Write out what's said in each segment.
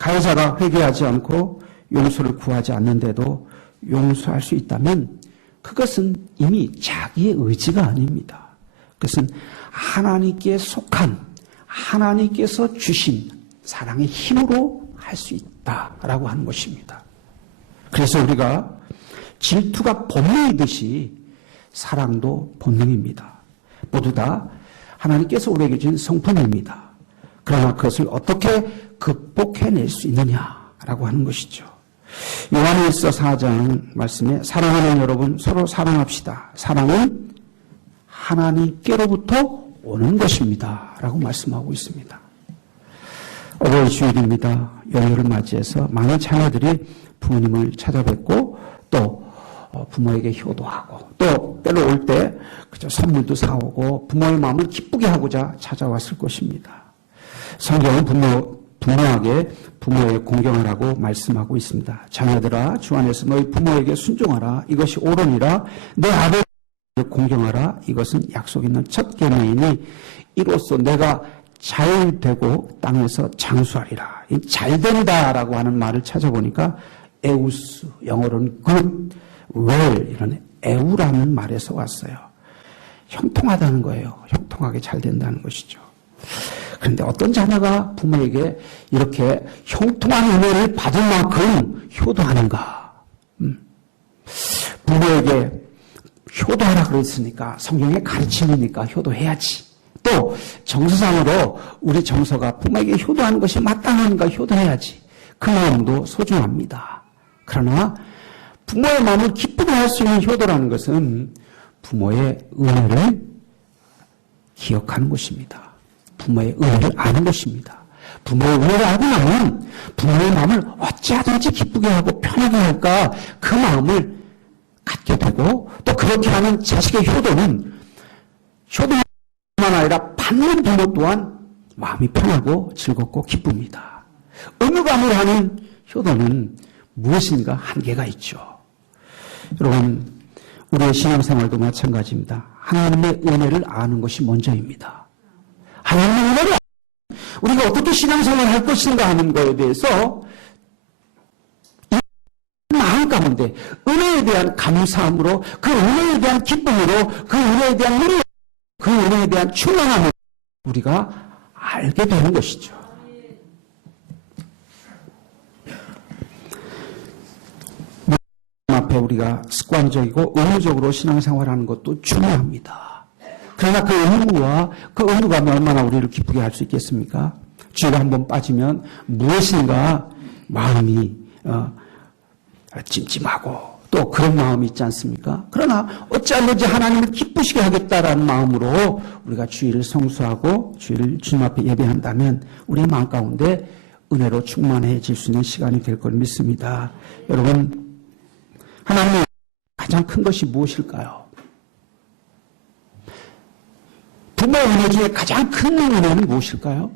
가해자가 회개하지 않고 용서를 구하지 않는데도 용서할 수 있다면 그것은 이미 자기의 의지가 아닙니다. 그것은 하나님께 속한 하나님께서 주신 사랑의 힘으로 할 수 있다라고 하는 것입니다. 그래서 우리가 질투가 본능이듯이 사랑도 본능입니다. 모두 다 하나님께서 우리에게 준 성품입니다. 그러나 그것을 어떻게 극복해낼 수 있느냐라고 하는 것이죠. 요한일서 4장 말씀에 사랑하는 여러분 서로 사랑합시다. 사랑은 하나님께로부터 오는 것입니다. 라고 말씀하고 있습니다. 어버이 주일입니다. 연휴를 맞이해서 많은 자녀들이 부모님을 찾아뵙고 또 어, 부모에게 효도하고 또 때로 올 때 그저 선물도 사오고 부모의 마음을 기쁘게 하고자 찾아왔을 것입니다. 성경은 부모 분명하게 부모에 공경하라고 말씀하고 있습니다. 자녀들아 주 안에서 너희 부모에게 순종하라 이것이 옳으니라 내 아버지를 공경하라 이것은 약속 있는 첫 계명이니 이로써 내가 잘 되고 땅에서 장수하리라. 잘 된다라고 하는 말을 찾아보니까 에우스 영어로는 good, well 이런 에우라는 말에서 왔어요. 형통하다는 거예요. 형통하게 잘 된다는 것이죠. 그런데 어떤 자녀가 부모에게 이렇게 형통한 은혜를 받을 만큼 효도하는가? 음. 부모에게 효도하라 그랬으니까 성경의 가르침이니까 효도해야지. 또 정서상으로 우리 정서가 부모에게 효도하는 것이 마땅한가 효도해야지. 그 마음도 소중합니다. 그러나 부모의 마음을 기쁘게 할 수 있는 효도라는 것은 부모의 은혜를 기억하는 것입니다. 부모의 은혜를 아는 것입니다. 부모의 은혜를 알고 나면 부모의 마음을 어찌하든지 기쁘게 하고 편하게 할까 그 마음을 갖게 되고 또 그렇게 하는 자식의 효도는 효도만 아니라 받는 부모 또한 마음이 편하고 즐겁고 기쁩니다. 의무감을 하는 효도는 무엇인가 한계가 있죠. 여러분, 우리의 신앙생활도 마찬가지입니다. 하나님의 은혜를 아는 것이 먼저입니다. 하나님의 은혜를 우리가 어떻게 신앙생활을 할 것인가 하는 것에 대해서 마음 가운데 은혜에 대한 감사함으로 그 은혜에 대한 기쁨으로 그 은혜에 대한 누리 그 은혜에 대한 충만함을 우리가 알게 되는 것이죠. 앞에 우리가 습관적이고 의무적으로 신앙생활하는 것도 중요합니다. 그러나 그 의무와 그 의무감이 얼마나 우리를 기쁘게 할 수 있겠습니까? 죄가 한번 빠지면 무엇인가 마음이 어, 찜찜하고 또 그런 마음이 있지 않습니까? 그러나 어찌하든지 하나님을 기쁘시게 하겠다라는 마음으로 우리가 주일을 성수하고 주일을 주님 앞에 예배한다면 우리의 마음 가운데 은혜로 충만해질 수 있는 시간이 될 걸 믿습니다. 여러분 하나님의 가장 큰 것이 무엇일까요? 부모의 은혜 중에 가장 큰 은혜는 무엇일까요?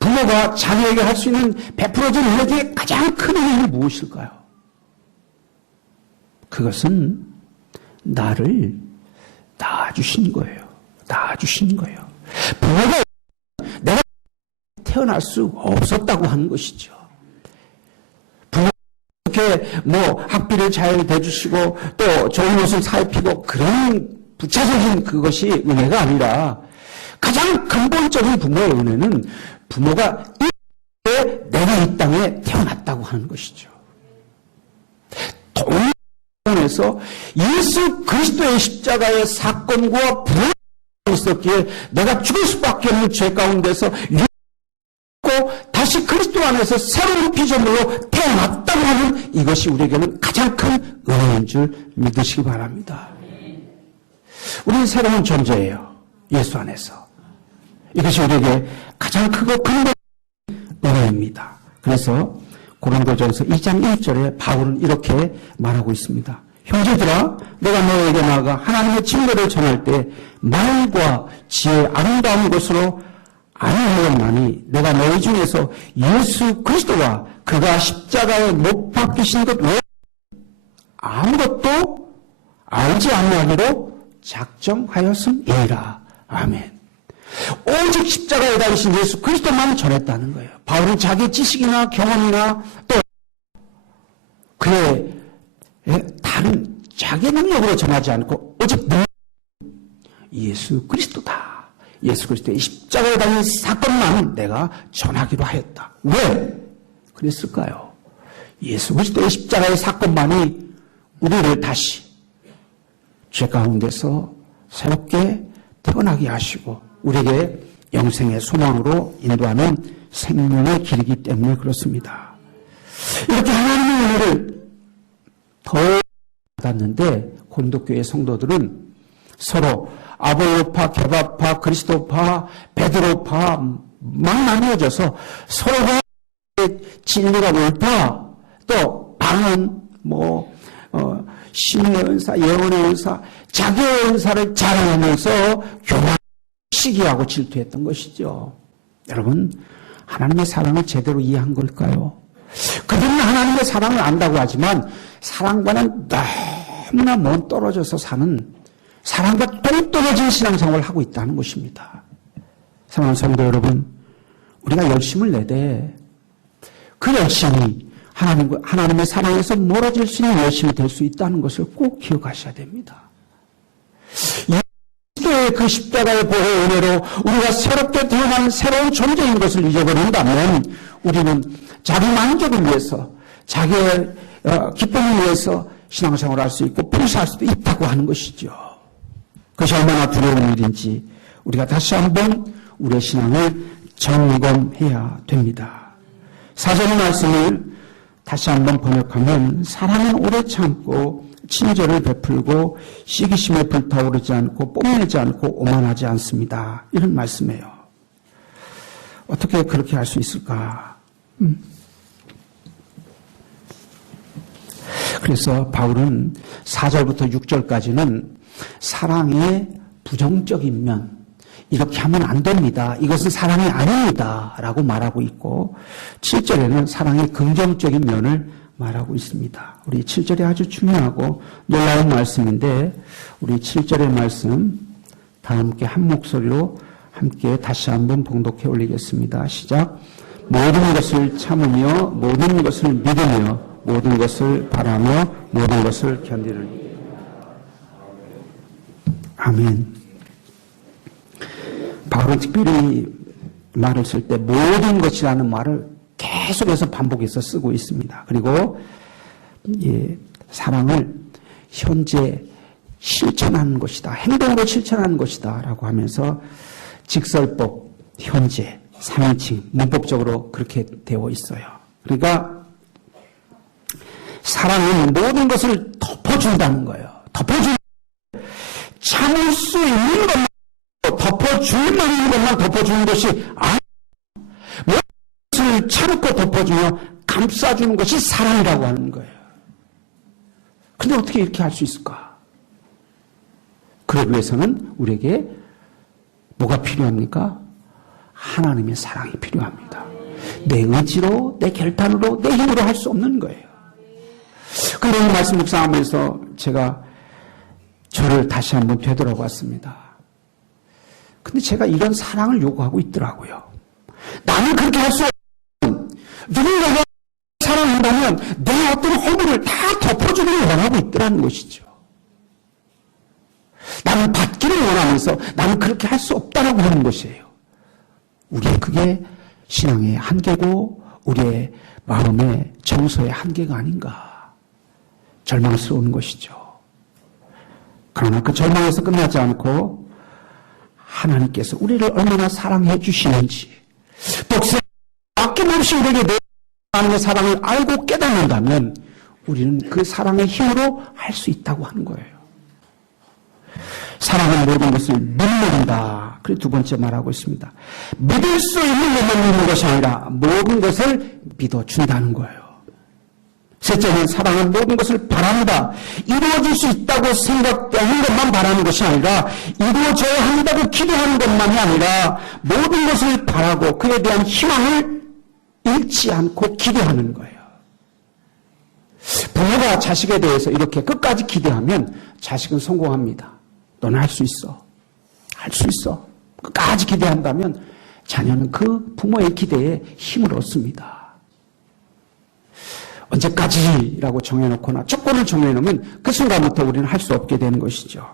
부모가 자녀에게 할 수 있는 베풀어진 은혜 중에 가장 큰 은혜는 무엇일까요? 그것은 나를 낳아주신 거예요. 낳아주신 거예요. 부모가 내가 태어날 수 없었다고 하는 것이죠. 이렇게 뭐 학비를 잘 대주시고 또 좋은 옷을 살피고 그런 부차적인 그것이 은혜가 아니라 가장 근본적인 부모의 은혜는 부모가 이 내가 이 땅에 태어났다고 하는 것이죠. 동에서 예수 그리스도의 십자가의 사건과 불안이 있었기에 내가 죽을 수밖에 없는 죄 가운데서 고 다시 그리스도 안에서 새로운 피조물로 태어났다고 하는 이것이 우리에게는 가장 큰 은혜인 줄 믿으시기 바랍니다. 우리는 새로운 존재예요. 예수 안에서. 이것이 우리에게 가장 크고 근본 은혜입니다. 그래서 고린도전서 2장 1절에 바울은 이렇게 말하고 있습니다. 형제들아 내가 너에게 나아가 하나님의 진리를 전할 때 말과 지혜 아름다운 것으로 아니하였나니 내가 너희 중에서 예수 그리스도와 그가 십자가에 못 박히신 것 외에 아무것도 알지 아니하기로 작정하였음이라. 아멘. 오직 십자가에 달리신 예수 그리스도만 전했다는 거예요. 바울은 자기 지식이나 경험이나 또 그의 다른 자기 능력으로 전하지 않고 오직 예수 그리스도다. 예수 그리스도의 십자가에 달린 사건만 내가 전하기로 하였다. 왜 그랬을까요? 예수 그리스도의 십자가의 사건만이 우리를 다시 죄 가운데서 새롭게 태어나게 하시고 우리에게 영생의 소망으로 인도하는 생명의 길이기 때문에 그렇습니다. 이렇게 하나님의 은혜를 더 받았는데 고린도교회 성도들은 서로 아볼로파, 개바파, 그리스도파, 베드로파 막 나누어져서 서로가 진리가 옳다. 또 방언, 뭐 어, 신의 은사, 예언의 은사, 자기의 은사를 자랑하면서 교만, 시기하고 질투했던 것이죠. 여러분, 하나님의 사랑을 제대로 이해한 걸까요? 그들은 하나님의 사랑을 안다고 하지만 사랑과는 너무나 먼 떨어져서 사는 사랑과 동떨어진 신앙생활을 하고 있다는 것입니다. 사랑하는 성도 여러분, 우리가 열심을 내되 그 열심이 하나님, 하나님의 사랑에서 멀어질 수 있는 열심이 될 수 있다는 것을 꼭 기억하셔야 됩니다. 그 십자가의 보호 은혜로 우리가 새롭게 태어난 새로운 존재인 것을 잊어버린다면 우리는 자기 만족을 위해서 자기의 어, 기쁨을 위해서 신앙생활을 할 수 있고 불사할 수도 있다고 하는 것이죠. 그것이 얼마나 두려운 일인지 우리가 다시 한번 우리의 신앙을 점검해야 됩니다. 사전의 말씀을 다시 한번 번역하면 사랑은 오래 참고 친절을 베풀고 시기심에 불타오르지 않고 뽐내지 않고 오만하지 않습니다. 이런 말씀이에요. 어떻게 그렇게 할 수 있을까? 음. 그래서 바울은 4절부터 6절까지는 사랑의 부정적인 면, 이렇게 하면 안 됩니다. 이것은 사랑이 아닙니다. 라고 말하고 있고, 7절에는 사랑의 긍정적인 면을 말하고 있습니다. 우리 7절이 아주 중요하고 놀라운 말씀인데, 우리 7절의 말씀, 다 함께 한 목소리로 함께 다시 한번 봉독해 올리겠습니다. 시작. 모든 것을 참으며, 모든 것을 믿으며, 모든 것을 바라며, 모든 것을 견디는 아멘. 바울은 특별히 말을 쓸 때 모든 것이라는 말을 계속해서 반복해서 쓰고 있습니다. 그리고 예, 사랑을 현재 실천하는 것이다. 행동으로 실천하는 것이다. 라고 하면서 직설법, 현재, 3인칭, 문법적으로 그렇게 되어 있어요. 그러니까 사랑은 모든 것을 덮어준다는 거예요. 덮어주는 참을 수 있는 것만 덮어줄 만한 것만 덮어주는 것이 아니 무엇을 참고 덮어주며 감싸주는 것이 사랑이라고 하는 거예요. 근데 어떻게 이렇게 할 수 있을까? 그러기 위해서는 우리에게 뭐가 필요합니까? 하나님의 사랑이 필요합니다. 내 의지로, 내 결단으로, 내 힘으로 할 수 없는 거예요. 오늘 말씀 묵상하면서 제가 저를 다시 한번 되돌아봤습니다. 근데 제가 이런 사랑을 요구하고 있더라고요. 나는 그렇게 할 수 없는 누군가가 사랑한다면 내 어떤 허물을 다 덮어주기를 원하고 있더라는 것이죠. 나는 받기를 원하면서 나는 그렇게 할 수 없다라고 하는 것이에요. 우리의 그게 신앙의 한계고 우리의 마음의 정서의 한계가 아닌가 절망스러운 것이죠. 그러나 그 절망에서 끝나지 않고 하나님께서 우리를 얼마나 사랑해 주시는지 독생 아낌없이 우리에게 내하나님의 사랑을 알고 깨닫는다면 우리는 그 사랑의 힘으로 할 수 있다고 하는 거예요. 사랑은 모든 것을 믿는다. 그리고 두 번째 말하고 있습니다. 믿을 수 있는 것만 믿는 것이 아니라 모든 것을 믿어준다는 거예요. 셋째는 사랑은 모든 것을 바란다. 이루어질 수 있다고 생각하는 것만 바라는 것이 아니라 이루어져야 한다고 기도하는 것만이 아니라 모든 것을 바라고 그에 대한 희망을 잃지 않고 기도하는 거예요. 부모가 자식에 대해서 이렇게 끝까지 기대하면 자식은 성공합니다. 너는 할 수 있어. 할 수 있어. 끝까지 기대한다면 자녀는 그 부모의 기대에 힘을 얻습니다. 언제까지라고 정해놓거나 조건을 정해놓으면 그 순간부터 우리는 할 수 없게 되는 것이죠.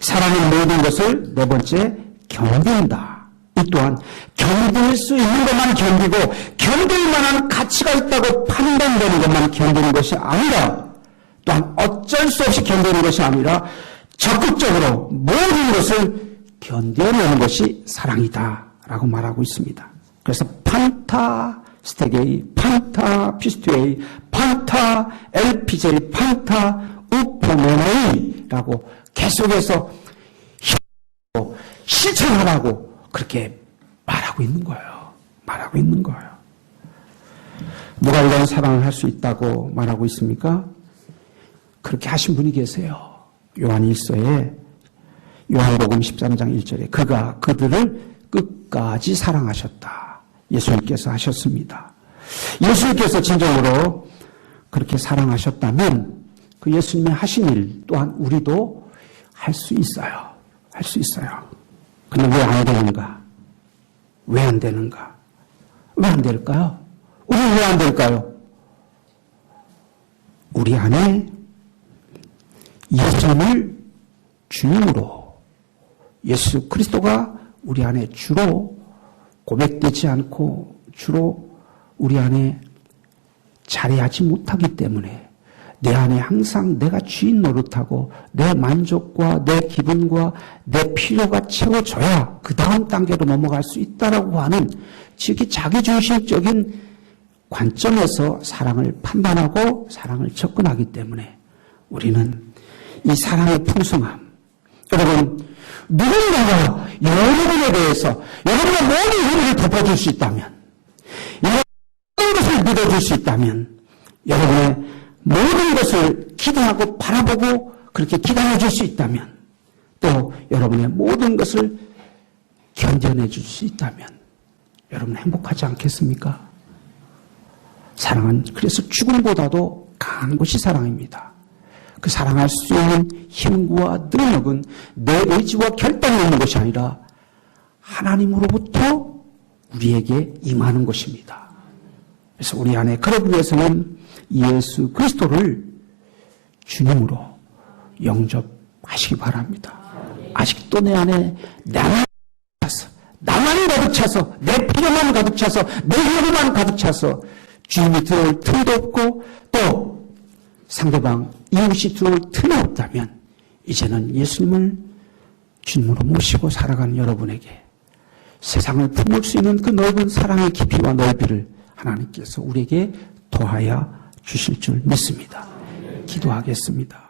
사랑의 모든 것을 네 번째 견딘다. 이 또한 견딜 수 있는 것만 견디고 견딜 만한 가치가 있다고 판단되는 것만 견디는 것이 아니라 또한 어쩔 수 없이 견디는 것이 아니라 적극적으로 모든 것을 견뎌내는 것이 사랑이다 라고 말하고 있습니다. 그래서 판타 스테게이, 판타 피스투에이, 판타 LPJ, 판타 우포메네이라고 계속해서 실천하라고 그렇게 말하고 있는 거예요. 말하고 있는 거예요. 누가 이런 사랑을 할 수 있다고 말하고 있습니까? 그렇게 하신 분이 계세요. 요한일서에 요한복음 13장 1절에 그가 그들을 끝까지 사랑하셨다. 예수님께서 하셨습니다. 예수님께서 진정으로 그렇게 사랑하셨다면 그 예수님의 하신 일 또한 우리도 할 수 있어요. 할 수 있어요. 근데 왜 안 되는가? 왜 안 되는가? 왜 안 될까요? 우리는 왜안 될까요? 우리 안에 예수님을 주님으로 예수 그리스도가 우리 안에 주로 고백되지 않고 주로 우리 안에 자리하지 못하기 때문에 내 안에 항상 내가 주인 노릇하고 내 만족과 내 기분과 내 필요가 채워져야 그 다음 단계로 넘어갈 수 있다라고 하는 즉이 자기중심적인 관점에서 사랑을 판단하고 사랑을 접근하기 때문에 우리는 이 사랑의 풍성함 여러분 누군가가 여러분에 대해서 여러분의 모든 의미를 덮어줄 수 있다면 모든 것을 믿어줄 수 있다면 여러분의 모든 것을 기대하고 바라보고 그렇게 기다려 줄 수 있다면 또 여러분의 모든 것을 견뎌내 줄 수 있다면 여러분 행복하지 않겠습니까? 사랑은 그래서 죽음보다도 강한 것이 사랑입니다. 그 사랑할 수 있는 힘과 능력은 내 의지와 결단이 있는 것이 아니라 하나님으로부터 우리에게 임하는 것입니다. 그래서 우리 안에 그러기 위해서는 예수 그리스도를 주님으로 영접하시기 바랍니다. 아직도 내 안에 나만 차서, 나만 가득 차서, 내 필요만 가득 차서, 내 욕구만 가득 차서 주님이 들어올 틈도 없고 또 상대방 이웃이 들어올 틈이 없다면 이제는 예수님을 주님으로 모시고 살아가는 여러분에게 세상을 품을 수 있는 그 넓은 사랑의 깊이와 넓이를 하나님께서 우리에게 더하여 주실 줄 믿습니다. 기도하겠습니다.